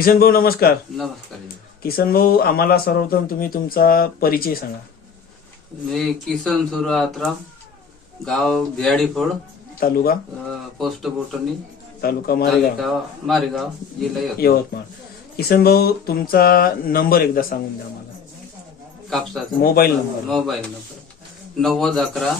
किसन भाऊ नमस्कार. नमस्कार किसन भाऊ आम्हाला सर्वप्रथम तुम्ही तुमचा परिचय सांगा. मी किसन सुरू आत्राम गाव भियाडीफोड तालुका? अ, पोस्ट बोटणी तालुका मारेगाव. तालुका मारेगाव जिल्हा यवतमाळ. यवतमाळ. किसन भाऊ तुमचा नंबर एकदा सांगून द्या आम्हाला. कापसाचा. Mobile number. Mobile number. नव्वद अकरा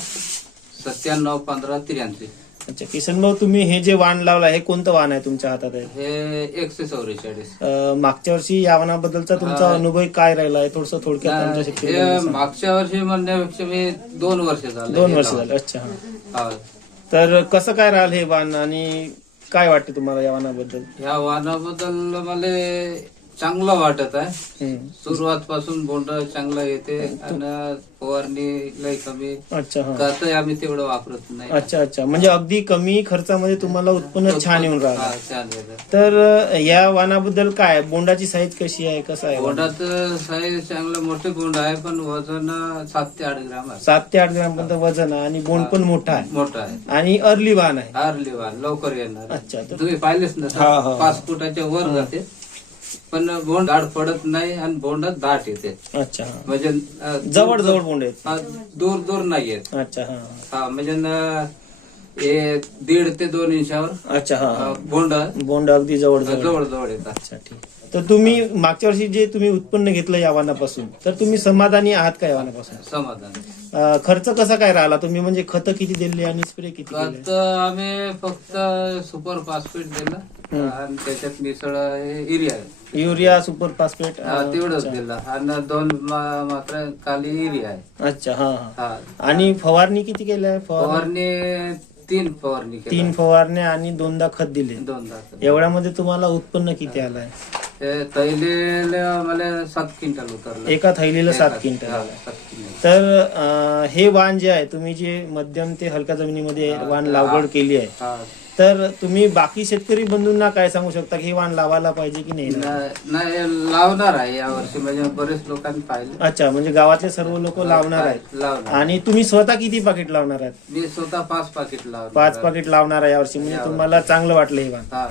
सत्त्याण्णव पंधरा त्र्याऐंशी. अच्छा किसन भाऊ तुम्ही हे जे वाण लावला हे कोणतं वाण आहे तुमच्या हातात आहे? हे एकशे चौवेचाळीस अं, मागच्या वर्षी या वाणाबद्दलचा तुमचा हा. अनुभव काय राहिला आहे थोडस थोडक्यात आमच्या हे शेतकऱ्यांना मागच्या वर्षी म्हणण्यापेक्षा मी दोन वर्ष झाले दोन वर्ष. झाले. अच्छा. हा. हा. तर कसं काय राहिलं हे वाण आणि काय वाटते तुम्हाला या वाणाबद्दल? ह्या वाहनाबद्दल मला चांगलं वाटत आहे. सुरुवात पासून बोंड चांगलं येते आणि फवारणी लय कमी. अच्छा हा. खत आम्ही तेवढं वापरत नाही. अच्छा अच्छा. म्हणजे अगदी कमी खर्चामध्ये तुम्हाला उत्पन्न छान येऊन येतं. तर या वाणाबद्दल काय? बोंडाची साईज कशी आहे? कसं आहे? बोंडाचं साईज चांगलं मोठे बोंड आहे पण वजन सात ते आठ ग्राम आहे. सात ते आठ ग्राम पर्यंत वजन आहे आणि बोंड पण मोठा आहे. मोठं आहे. आणि अर्ली वाहन आहे. हारली वाण लवकर येणार अच्छा तुम्ही पाहिलेच ना. पाच फुटाच्या वर जाते. पण बोंड दाट पडत नाही आणि बोंड दाट येते. अच्छा हा. म्हणजे अं, जवळ जवळ बोंड आहेत हा, दूर दूर नाही येत. अच्छा हा. हा म्हणजे न- हे दीड ते दोन इंचावर अच्छा हा हा. बोंड बोंड अगदी जवळ जवळ जवळ जवळ येतात. अच्छा ठीक. तर तुम्ही मागच्या वर्षी जे तुम्ही उत्पन्न घेतलं या वाणापासून तर तुम्ही समाधानी आहात का या वाणापासून समाधान. अ, खर्च कसा काय राहिला? तुम्ही म्हणजे खत किती दिले आणि स्प्रे किती केले? खत आम्ही फक्त सुपर फास्फेट दिलं. आणि त्याच्यात मिसळ एरिया युरिया. सुपर फॉस्फेट तेवढंच दिलं. आणि दोन मा- मात्र खाली एरिया आहे. अच्छा हा हा. हा. आणि फवारणी किती केल्या? फवारणी फवारणी तीन फवारणी केली तीन फवारण्या आणि दोनदा खत दिले. दोनदा एवढ्यामध्ये तुम्हाला उत्पन्न किती आलंय? ते तैलेला मला सात क्विंटल उतरलं. एका थैलीला सात क्विंटल आलाय सात क्विंटल. तर अं, हे वाण जे आहे तुम्ही जे मध्यम ते हलक्या जमिनीमध्ये वाण लागवड केली आहे हा. तर तुम्ही बाकी शेतकरी बंधूंना काय सांगू शकता की हे वाण लावायला पाहिजे की नाही? नाही नाही, लावणार आहे या वर्षी म्हणजे बरेच लोकांनी पाहिलं. अच्छा म्हणजे गावातले सर्व लोक लावणार आहेत. लावणार. आणि तुम्ही स्वतः किती पाकिट लावणार आहेत? मी स्वतः पाच पाकिट लावणार पाच पाकिट लावणार आहे यावर्षी. म्हणजे तुम्हाला चांगलं वाटलं हे वाण. हा.